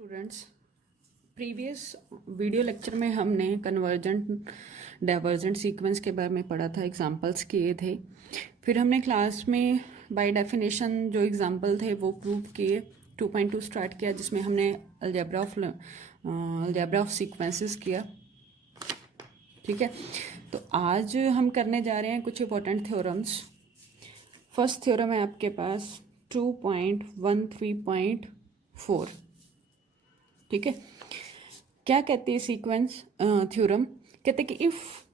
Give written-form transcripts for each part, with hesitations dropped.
Students, previous video lecture में हमने convergent divergent sequence के बारे में पढ़ा था, एग्जांपल्स किए थे। फिर हमने क्लास में बाय डेफिनेशन जो एग्जांपल थे वो प्रूव किए। 2.2 स्टार्ट किया जिसमें हमने अलजेब्रा ऑफ सीक्वेंसेस किया। ठीक है, तो आज हम करने जा रहे हैं कुछ इंपॉर्टेंट थ्योरम्स। फर्स्ट थ्योरम है आपके पास 2.13.4। ठीक है, क्या कहती है सीक्वेंस थ्योरम? कहते कि if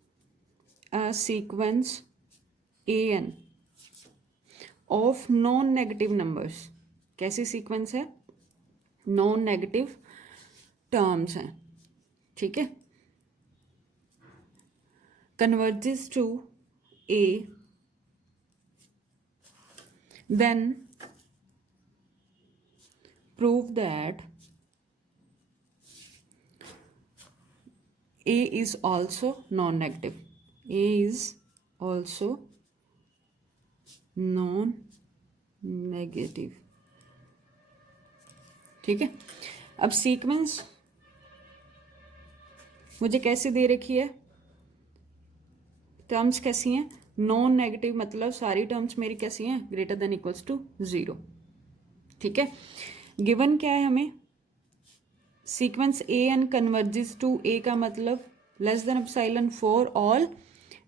a sequence A N of non negative numbers, कैसी सीक्वेंस है? नॉन नेगेटिव टर्म्स हैं। ठीक है, converges to A, then prove that A is also non-negative. A is also non-negative. ठीक है, अब सीक्वेंस मुझे कैसे दे रखी है? टर्म्स कैसी हैं? नॉन नेगेटिव, मतलब सारी टर्म्स मेरी कैसी हैं? Greater than equals to 0। ठीक है, गिवन क्या है हमें? Sequence A n converges to a का मतलब less than epsilon for all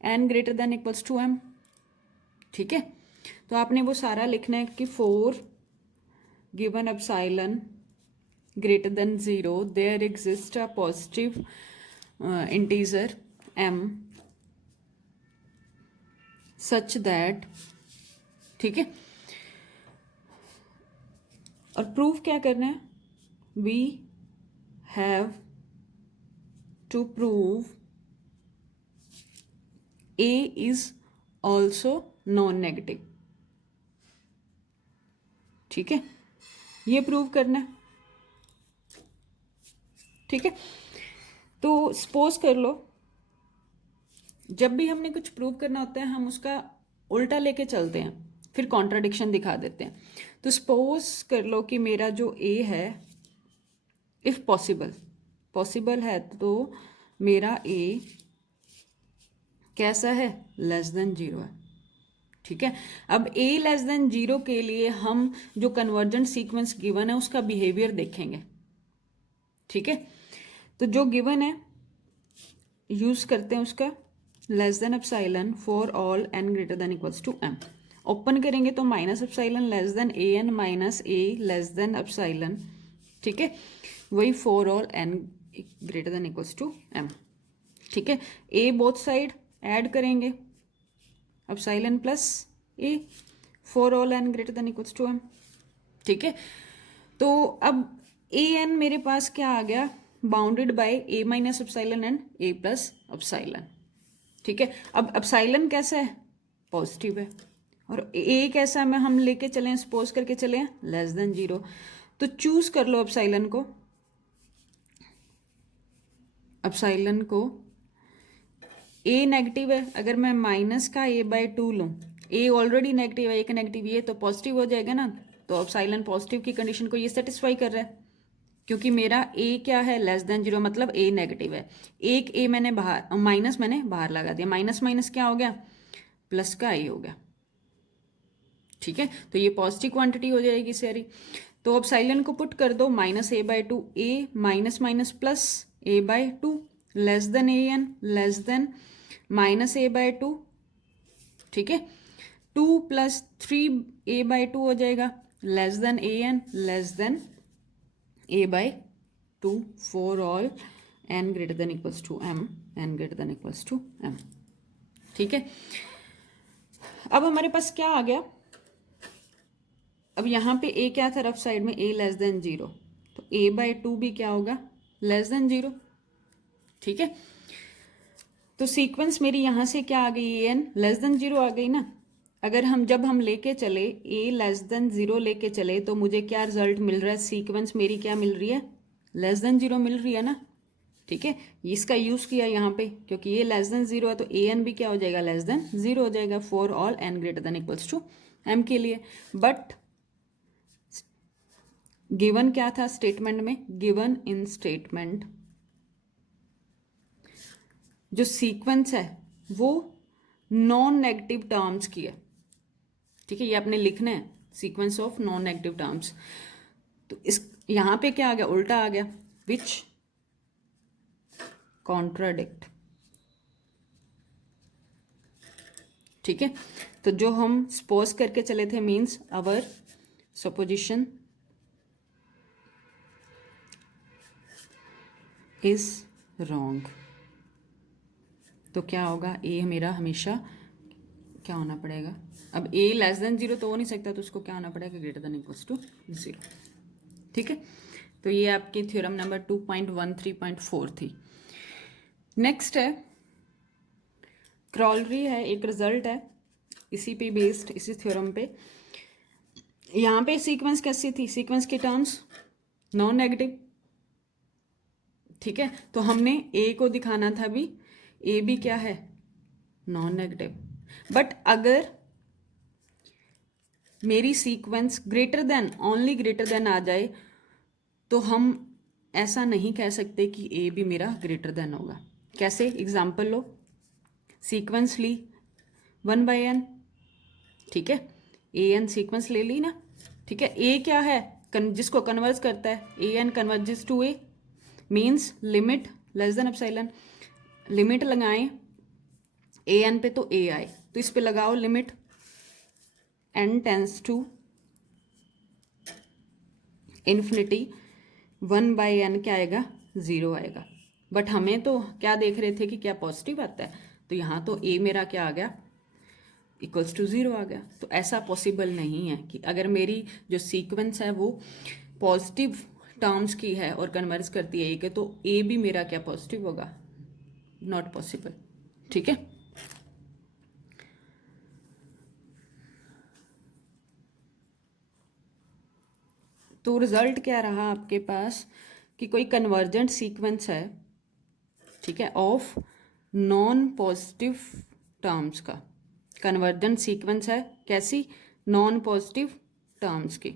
N greater than equals to M. ठीक है, तो आपने वो सारा लिखना है कि for given epsilon greater than 0 there exist a positive integer m such that. ठीक है, और प्रूफ क्या करना है? We have to prove A is also non-negative। ठीक है, ये प्रूव करना है। ठीक है, तो सपोज कर लो जब भी हमने कुछ प्रूव करना होता है हम उसका उल्टा लेके चलते हैं, फिर कॉन्ट्राडिक्शन दिखा देते हैं। तो सपोज कर लो कि मेरा जो A है, इफ पॉसिबल है तो मेरा A कैसा है? लेस देन 0 है। ठीक है, अब A लेस देन 0 के लिए हम जो कन्वर्जेंट सीक्वेंस गिवन है उसका बिहेवियर देखेंगे। ठीक है, तो जो गिवन है यूज करते हैं उसका less than epsilon for all N greater than equals to M. Open करेंगे तो minus epsilon less than A N minus A less than epsilon. ठीक है, वही for all N greater than equals to M. ठीक है, A both side add करेंगे epsilon plus A for all N greater than equals to M. ठीक है, तो अब ए एन मेरे पास क्या आ गया? Bounded by A minus epsilon and A plus epsilon. ठीक है, अब एप्सिलॉन कैसा है? पॉजिटिव है, और ए कैसा है? मैं हम लेके चले, सपोज करके चले लेस देन 0। तो चूज कर लो एप्सिलॉन को। एप्सिलॉन को ए नेगेटिव है, अगर मैं माइनस का a/2 लूँ, ए ऑलरेडी नेगेटिव है, एक नेगेटिव ये तो पॉजिटिव हो जाएगा ना। तो एप्सिलॉन पॉजिटिव की कंडीशन को ये सेटिस्फाई कर रहा है, क्योंकि मेरा a क्या है? लेस देन 0, मतलब a नेगेटिव है। एक a मैंने बाहर, माइनस मैंने बाहर लगा दिया, माइनस माइनस क्या हो गया? प्लस का i हो गया। ठीक है, तो ये पॉजिटिव क्वांटिटी हो जाएगी सारी। तो एप्सिलॉन को पुट कर दो minus a/2, a minus minus plus a/2 less than A N less than minus a/2। ठीक है, 2 प्लस 3a/2 हो जाएगा less than A N less than a/2 for all n greater than equals to m, n greater than equals to m। ठीक है, अब हमारे पास क्या आ गया? अब यहाँ पे a क्या था? रफ साइड में a लेस देन 0, तो a/2 भी क्या होगा? Less than 0। ठीक है, तो सीक्वेंस मेरी यहाँ से क्या आ गई? एन लेस देन 0 आ गई ना। अगर जब हम लेके चले a लेस देन 0 लेके चले तो मुझे क्या रिजल्ट मिल रहा है? सीक्वेंस मेरी क्या मिल रही है? लेस देन 0 मिल रही है ना। ठीक है, इसका यूज किया यहाँ पे, क्योंकि ये लेस देन 0 है तो ए एन भी क्या हो जाएगा? लेस देन 0 हो जाएगा for all N greater than equals to M के लिए। बट गिवन क्या था स्टेटमेंट में, गिवन इन स्टेटमेंट जो सीक्वेंस है वो नॉन नेगेटिव टर्म्स की है, ठीक है, ये आपने लिखना है sequence of non negative terms. तो इस यहां पे क्या आ गया, उल्टा आ गया, विच कॉन्ट्राडिक्ट, ठीक है। तो जो हम सपोज करके चले थे means our supposition is wrong, तो क्या होगा, ए मेरा हमेशा क्या होना पड़ेगा, अब ए लेस देन 0 तो हो नहीं सकता, तो उसको क्या होना पड़ेगा, ग्रेटर देन इक्वल्स टू 0, ठीक है। तो ये आपकी थ्योरम नंबर 2.13.4 थी। नेक्स्ट है क्रॉलरी है, एक रिजल्ट है इसी पे बेस्ड, इसी थ्योरम पे। यहाँ पे सीक्वेंस कैसी थी, सीक्वेंस के टर्म्स नॉन नेगेटिव, ठीक है। तो हमने ए को दिखाना था भी, ए भी क्या है, नॉन नेगेटिव। बट अगर मेरी sequence greater than, only greater than आ जाए, तो हम ऐसा नहीं कह सकते कि ए भी मेरा ग्रेटर देन होगा। कैसे, एग्जाम्पल लो, सीक्वेंस ली 1/n, ठीक है, ए एन सीक्वेंस ले ली ना, ठीक है। ए क्या है, जिसको कन्वर्ज करता है, a n converges to a, means limit less than epsilon, limit लगाएं ए एन पे तो ए आए, तो इस पे लगाओ limit N tends to infinity, 1/n क्या आएगा, 0 आएगा। बट हमें तो क्या देख रहे थे कि क्या पॉजिटिव आता है, तो यहाँ तो ए मेरा क्या आ गया, इक्वल्स टू 0 आ गया। तो ऐसा पॉसिबल नहीं है कि अगर मेरी जो सीक्वेंस है वो पॉजिटिव टर्म्स की है और कन्वर्ज करती है ए के, तो ए भी मेरा क्या पॉजिटिव होगा, नॉट पॉसिबल, ठीक है। तो रिजल्ट क्या रहा आपके पास कि कोई कन्वर्जेंट सीक्वेंस है, ठीक है, ऑफ नॉन पॉजिटिव टर्म्स का, कन्वर्जेंट सीक्वेंस है कैसी, नॉन पॉजिटिव टर्म्स की,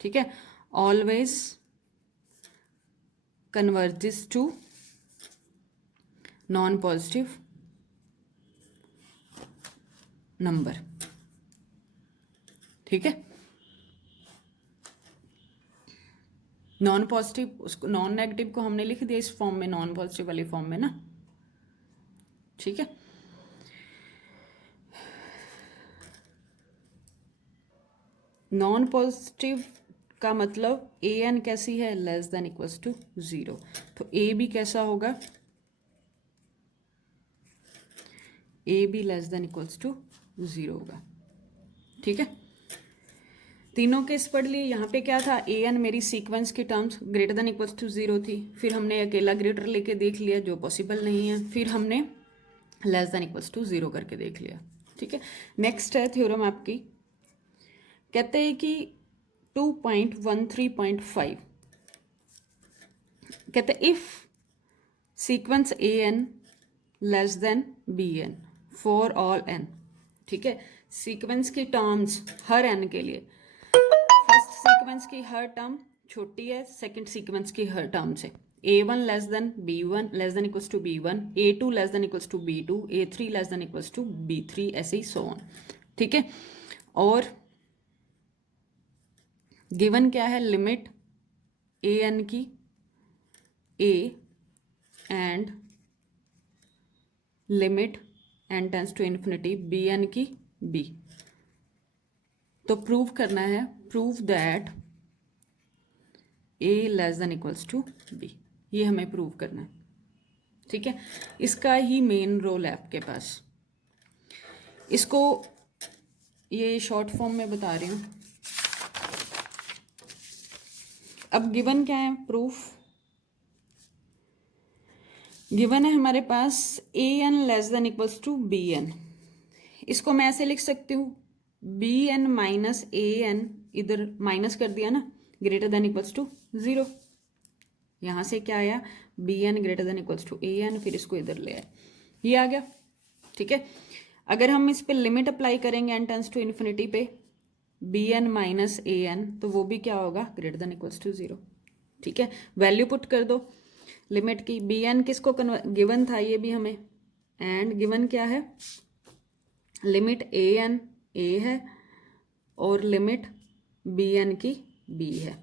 ठीक है, always converges to non positive number, ठीक है। नॉन पॉजिटिव, उसको नॉन नेगेटिव को हमने लिख दिया इस फॉर्म में, नॉन पॉजिटिव वाली फॉर्म में ना, ठीक है। नॉन पॉजिटिव का मतलब ए एन कैसी है, लेस देन इक्वल्स टू 0, तो ए भी कैसा होगा, ए भी लेस देन इक्वल्स टू 0 होगा, ठीक है। तीनों केस पढ़ लिए। यहाँ पे क्या था, ए एन मेरी सीक्वेंस की terms greater than equals to 0 थी, फिर हमने अकेला ग्रेटर लेके देख लिया जो पॉसिबल नहीं है, फिर हमने लेस देन इक्वल्स टू 0 करके देख लिया, ठीक है। नेक्स्ट है थ्योरम आपकी, कहते हैं कि 2.13.5 कहते हैं if sequence A N less than B N for all N, ठीक है। सीक्वेंस की टर्म्स हर एन के लिए, फर्स्ट सीक्वेंस की हर टर्म छोटी है सेकंड सीक्वेंस की हर टर्म से, a1 less than b1 less than equals to b1, a2 less than equals to b2, a3 less than equals to b3, ऐसे ही सो ऑन, ठीक है। और गिवन क्या है, लिमिट ए एन की A and limit N tends to infinity B N की B. तो prove करना है, prove that A less than equals to B, ये हमें प्रूव करना है, ठीक है। इसका ही मेन रोल है आपके पास, इसको ये शॉर्ट फॉर्म में बता रही हूँ। अब गिवन क्या है, प्रूफ गिवन है हमारे पास a N less than equals to b n, इसको मैं ऐसे लिख सकती हूँ b n minus a n, इधर माइनस कर दिया ना, ग्रेटर देन इक्वल्स टू 0, यहाँ से क्या आया, B N greater than equals to A N, फिर इसको इधर ले आए, ये आ गया, ठीक है। अगर हम इस पे लिमिट अप्लाई करेंगे एन टेंस टू इन्फिनिटी पे, B n minus a N, तो वो भी क्या होगा, ग्रेटर देन इक्वल्स टू 0। ठीक है, वैल्यू पुट कर दो लिमिट की। बी एन किसको गिवन था, ये भी हमें, एंड गिवन क्या है, लिमिट ए एन ए है और लिमिट बी एन की बी है।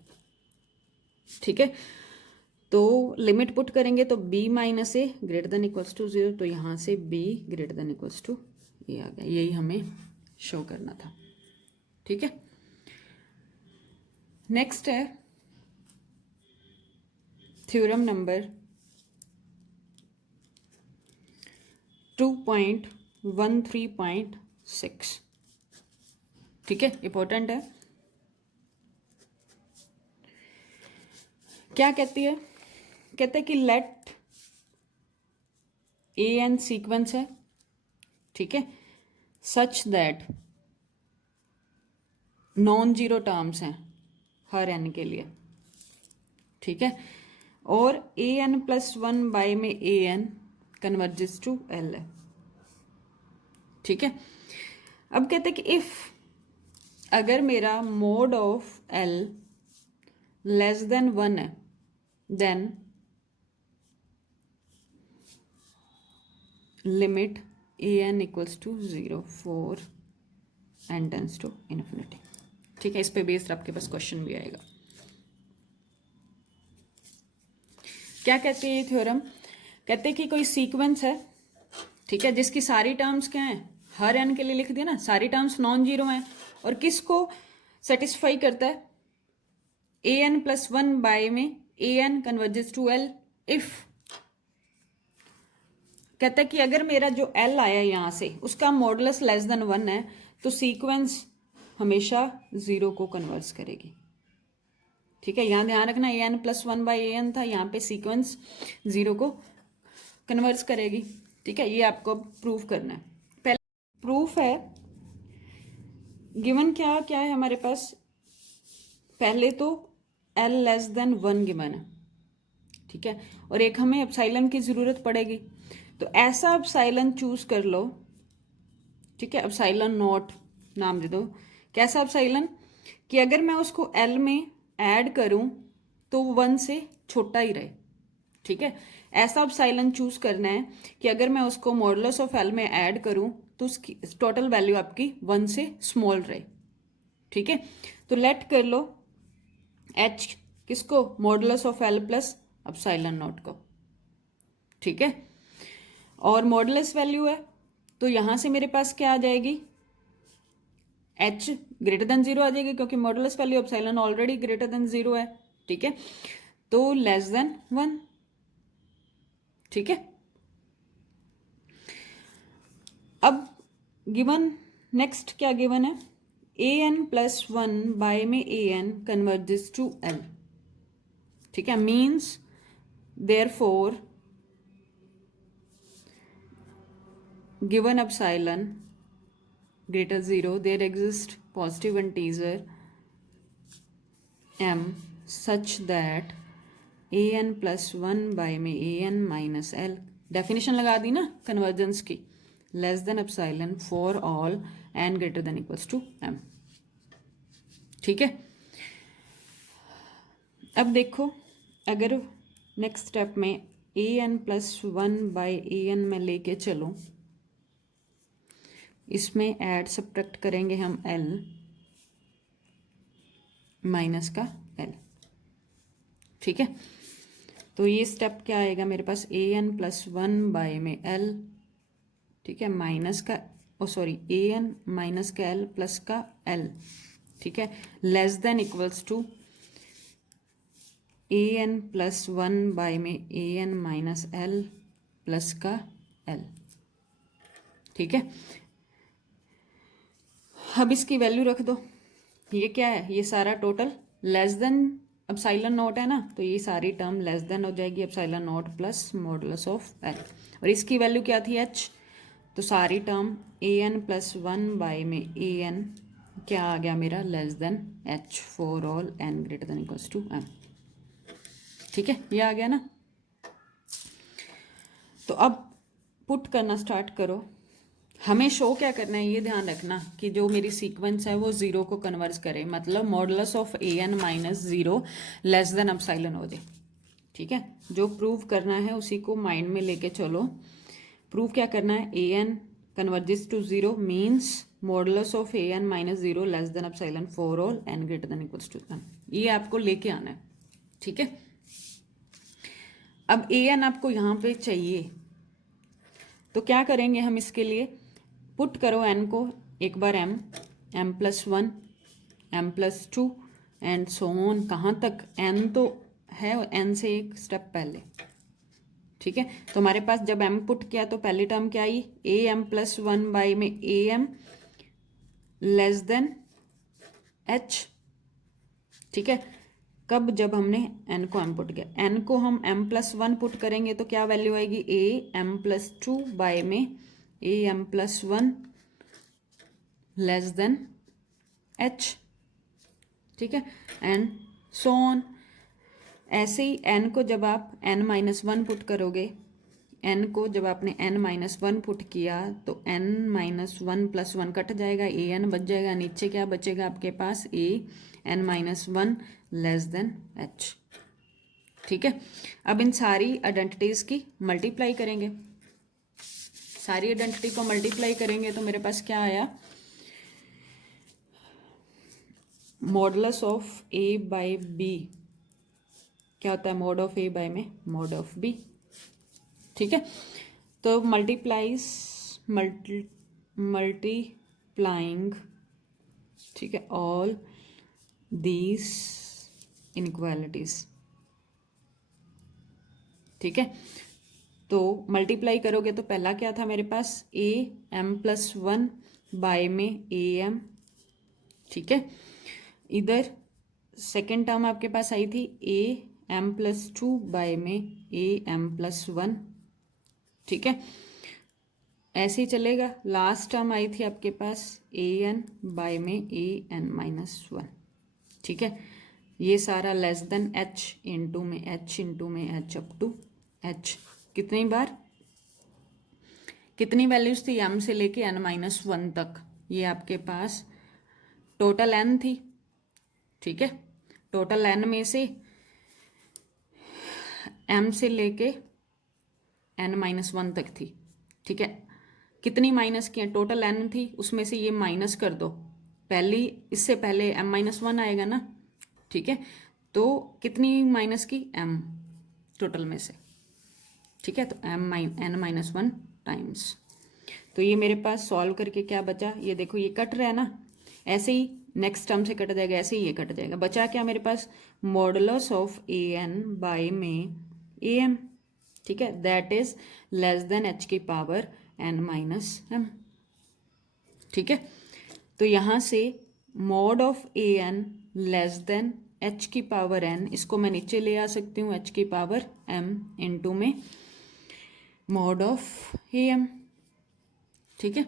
ठीक है, तो लिमिट पुट करेंगे तो b minus a greater than equals to 0, तो यहाँ से b greater than equals to a आ गया। यही हमें शो करना था। ठीक है, नेक्स्ट है थ्योरम नंबर 2.13.6। ठीक है, इंपॉर्टेंट है। क्या कहती है, कहते हैं कि लेट ए एन सीक्वेंस है, ठीक है, such that non zero terms हैं हर एन के लिए। ठीक है, और ए एन प्लस वन बाय में a n converges to L है। ठीक है, अब कहते हैं कि इफ अगर मेरा mod of l less than 1 है, then limit A n equals to 0 for n tends to infinity. ठीक है, इस पे बेस्ड आपके पास क्वेश्चन भी आएगा। क्या कहते हैं ये थ्योरम, कहते हैं कि कोई सीक्वेंस है, ठीक है, जिसकी सारी टर्म्स क्या हैं, हर एन के लिए लिख दिया ना, सारी टर्म्स नॉन जीरो हैं, और किसको सेटिस्फाई करता है, a n plus one by में a n converges to l if, कहता है कि अगर मेरा जो एल आया यहां से उसका मॉडुलस लेस देन 1 है, तो सीक्वेंस हमेशा 0 को कन्वर्स करेगी। ठीक है, यहां ध्यान रखना, a n plus one by a n था, यहाँ पे सीक्वेंस 0 को कन्वर्स करेगी। ठीक है, ये आपको प्रूफ करना है। पहले प्रूफ है, गिवन क्या क्या है हमारे पास, पहले तो एल लेस देन 1 गिवन है। ठीक है, और एक हमें एप्सिलॉन की जरूरत पड़ेगी, तो ऐसा एप्सिलॉन चूज कर लो। ठीक है, एप्सिलॉन नॉट नाम दे दो। कैसा एप्सिलॉन, कि अगर मैं उसको एल में ऐड करूं तो 1 से छोटा ही रहे। ठीक है, ऐसा एप्सिलॉन चूज करना है कि अगर मैं उसको मॉडुलस ऑफ एल में ऐड करूं तो उसकी टोटल वैल्यू आपकी 1 से स्मॉल रहे। ठीक है, तो लेट कर लो एच किसको, modulus of L plus epsilon not को। ठीक है, और मॉडुलस वैल्यू है तो यहां से मेरे पास क्या आ जाएगी, एच ग्रेटर देन 0 आ जाएगी, क्योंकि modulus value epsilon already greater than 0 है। ठीक है, तो लेस देन 1। ठीक है, अब गिवन नेक्स्ट क्या गिवन है, a n plus one by में a n converges to L. ठीक है, means therefore given epsilon greater 0 there exist positive integer m such that a n plus 1 by में a n minus l, definition लगा दी ना convergence की, less than epsilon for all n greater than equals to m। ठीक है, अब देखो अगर नेक्स्ट स्टेप में a n plus 1 by a n में लेके चलो, इसमें ऐड सब्ट्रैक्ट करेंगे हम l माइनस का l। ठीक है, तो ये स्टेप क्या आएगा मेरे पास, ए एन प्लस 1 बाय में l, ठीक है, माइनस का ए एन माइनस का l प्लस का l। ठीक है, less than equals to A n plus 1 by में a N minus l plus का l। ठीक है, अब इसकी वैल्यू रख दो, ये क्या है, ये सारा total less than epsilon not है ना, तो ये सारी टर्म लेस देन हो जाएगी epsilon naught plus modulus of l, और इसकी वैल्यू क्या थी एच, तो सारी term a n plus 1 by में ए एन क्या आ गया मेरा, less than h for all N greater than equals to M. ठीक है, ये आ गया ना, तो अब पुट करना स्टार्ट करो हमें शो क्या करना है, ये ध्यान रखना कि जो मेरी सीक्वेंस है वो जीरो को कन्वर्ज करे, मतलब modulus of a N minus zero less than epsilon हो जाए। ठीक है, जो प्रूव करना है उसी को माइंड में लेके चलो। प्रूव क्या करना है, a n converges to zero means modulus of a N minus zero less than epsilon for all N greater than equals to n. ये आपको लेके आना है। ठीक है, अब ए एन आपको यहाँ पे चाहिए, तो क्या करेंगे हम इसके लिए, पुट करो एन को एक बार m, m plus one, m plus two and so on. कहाँ तक, एन तो है, एन से एक स्टेप पहले। ठीक है, तो हमारे पास जब एम पुट किया तो पहली टर्म क्या आई, a m plus one by में a m less than h. ठीक है, कब, जब हमने एन को एम पुट किया, एन को हम एम प्लस वन पुट करेंगे तो क्या वैल्यू आएगी, a m plus two by में a m plus one less than h. ठीक है, एंड सो ऑन। ऐसे ही एन को जब आप एन माइनस वन पुट करोगे, एन को जब आपने एन माइनस वन पुट किया तो n minus one plus one cut जाएगा, ए एन बच जाएगा, नीचे क्या बचेगा आपके पास, a N minus one less than h. ठीक है, अब इन सारी आइडेंटिटीज की मल्टीप्लाई करेंगे, सारी आइडेंटिटी को मल्टीप्लाई करेंगे तो मेरे पास क्या आया, modulus of a by b क्या होता है, मॉड ऑफ ए बाय में मॉड ऑफ बी। ठीक है, तो मल्टीप्लाइंग, ठीक है, ऑल दीज इनइक्वालिटीज। ठीक है, तो मल्टीप्लाई करोगे तो पहला क्या था मेरे पास, a m plus one by में ए एम। ठीक है, इधर सेकेंड टर्म आपके पास आई थी a m plus two by में ए एम प्लस वन। ठीक है, ऐसे ही चलेगा। लास्ट टर्म आई थी आपके पास ए एन बाय में ए एन माइनस वन। ठीक है, ये सारा लेस देन एच इंटू में एच इंटू में एच अप टू एच। कितनी बार, कितनी वैल्यूज थी, एम से लेके एन माइनस वन तक, ये आपके पास टोटल एन थी। ठीक है, टोटल एन में से एम से लेके एन माइनस वन तक थी। ठीक है, कितनी माइनस की, टोटल एन थी, उसमें से ये माइनस कर दो, पहली इससे पहले एम माइनस वन आएगा ना। ठीक है, तो कितनी माइनस की, एम टोटल में से। ठीक है, तो एन माइनस वन टाइम्स। तो ये मेरे पास सॉल्व करके क्या बचा, ये देखो ये कट रहा है ना, ऐसे ही नेक्स्ट टर्म से कट जाएगा, ऐसे ही ये कट जाएगा। बचा क्या मेरे पास, modulus of a n by में ए एम। ठीक है, that is less than h की पावर एन माइनस एम। ठीक है, तो यहाँ से mod of a N less than h की पावर एन, इसको मैं नीचे ले आ सकती हूँ, एच की पावर एम इंटू में मॉड ऑफ ए एम। ठीक है,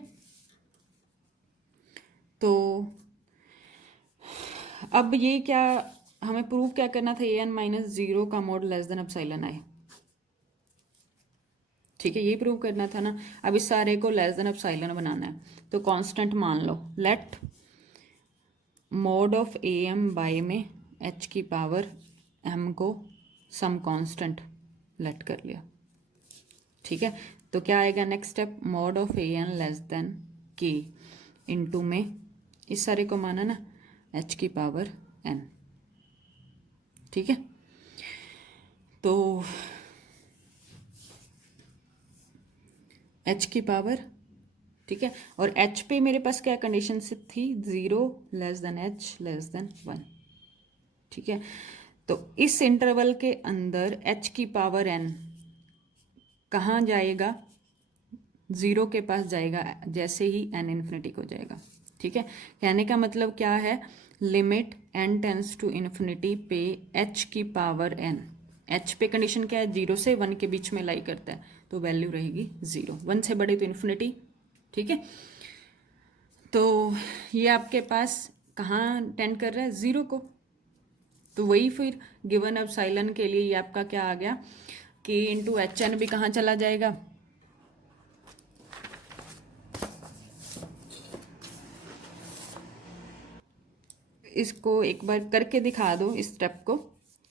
तो अब ये क्या हमें प्रूव क्या करना था, ए एन माइनस जीरो का मॉड लेस देन एप्सिलॉन आए। ठीक है, ये प्रूव करना था ना। अब इस सारे को लेस देन एप्सिलॉन बनाना है, तो कांस्टेंट मान लो, let mod of a m by में एच की पावर एम को सम कांस्टेंट लेट कर लिया। ठीक है, तो क्या आएगा next step, mod of a N less than k into में इस सारे को माना ना एच की पावर एन। ठीक है, तो एच की पावर, ठीक है, और एच पे मेरे पास क्या कंडीशन से थी, zero less than H less than one. ठीक है, तो इस इंटरवल के अंदर एच की पावर एन कहाँ जाएगा, जीरो के पास जाएगा, जैसे ही एन इन्फिनिटी को जाएगा। ठीक है, कहने का मतलब क्या है, limit N tends to infinity पे एच की पावर एन, एच पे कंडीशन क्या है, जीरो से वन के बीच में लाई करता है, तो वैल्यू रहेगी जीरो, वन से बड़े तो इन्फिनिटी। ठीक है, तो ये आपके पास कहाँ टेंड कर रहा है, जीरो को। तो वही फिर गिवन एप्सिलॉन के लिए ये आपका क्या आ गया, के इंटू एच एन भी कहाँ चला जाएगा, इसको एक बार करके दिखा दो इस स्टेप को।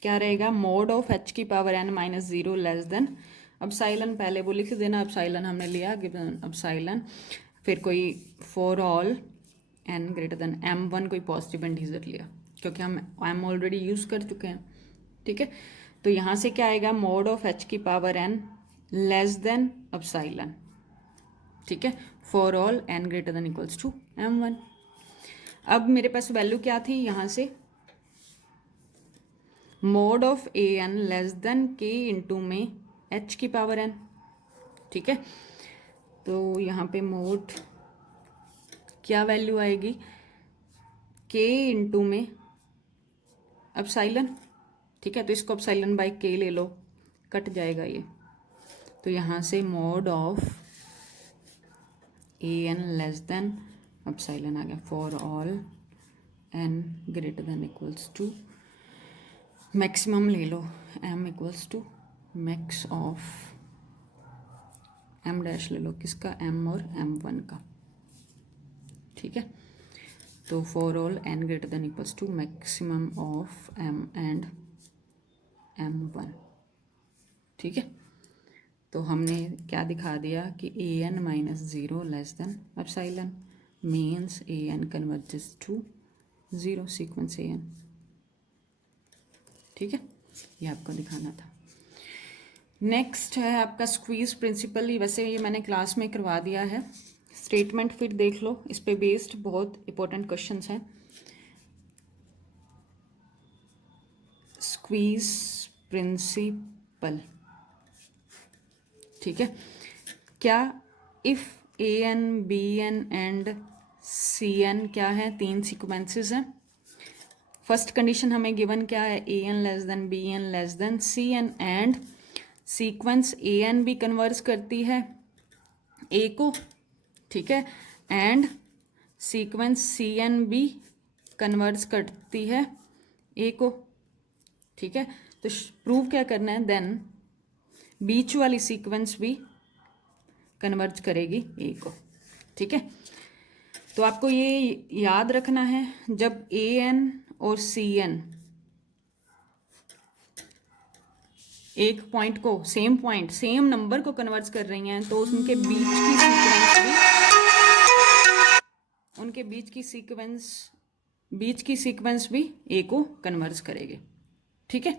क्या रहेगा, मोड ऑफ h की power n minus zero less then, अब साइलन पहले वो लिख देना, अब साइलन हमने लिया गिवन, अब साइलन फिर कोई for all n greater then m1 कोई पॉजिटिव इंटीजर लिया क्योंकि हम m ऑलरेडी यूज़ कर चुके हैं। ठीक है, तो यहाँ से क्या आएगा, मोड ऑफ h की power n less than epsilon. ठीक है, for all n greater than equals to m1। अब मेरे पास वैल्यू क्या थी, यहाँ से mod of a N less than k into में h की पावर n। ठीक है, तो यहाँ पे मोड क्या वैल्यू आएगी, k इंटू में अपसाइलन। ठीक है, तो इसको अपसाइलन बाई k ले लो, कट जाएगा ये, तो यहाँ से mod of a N less than epsilon आ गया for all n greater than equals to, maximum ले लो m equals to max of m dash ले लो, किसका, m और m1 का। ठीक है, तो for all n greater than equals to maximum of m and m1। ठीक है, तो हमने क्या दिखा दिया कि a N minus zero less than epsilon means a n converges to zero sequence A n. ठीक है, ये आपको दिखाना था। नेक्स्ट है आपका स्क्वीज प्रिंसिपल, वैसे ये मैंने क्लास में करवा दिया है, स्टेटमेंट फिर देख लो, इस पे बेस्ड बहुत इंपॉर्टेंट क्वेश्चंस हैं। स्क्वीज प्रिंसिपल, ठीक है, क्या if a n b n and c n क्या है, तीन सीक्वेंसेस हैं। फर्स्ट कंडीशन हमें गिवन क्या है, a N less than B n less than c n and sequence A n भी कन्वर्स करती है ए को। ठीक है, एंड सीक्वेंस सी एन भी कन्वर्स करती है ए को। ठीक है, तो प्रूव क्या करना है, देन बीच वाली सीक्वेंस भी कन्वर्ज करेगी ए को। ठीक है, तो आपको ये याद रखना है, जब ए एन और सी एन एक पॉइंट को, सेम पॉइंट सेम नंबर को कन्वर्ट कर रही हैं, तो उनके बीच की सीक्वेंस भी, उनके बीच की सीक्वेंस भी ए को कन्वर्ट करेगी। ठीक है।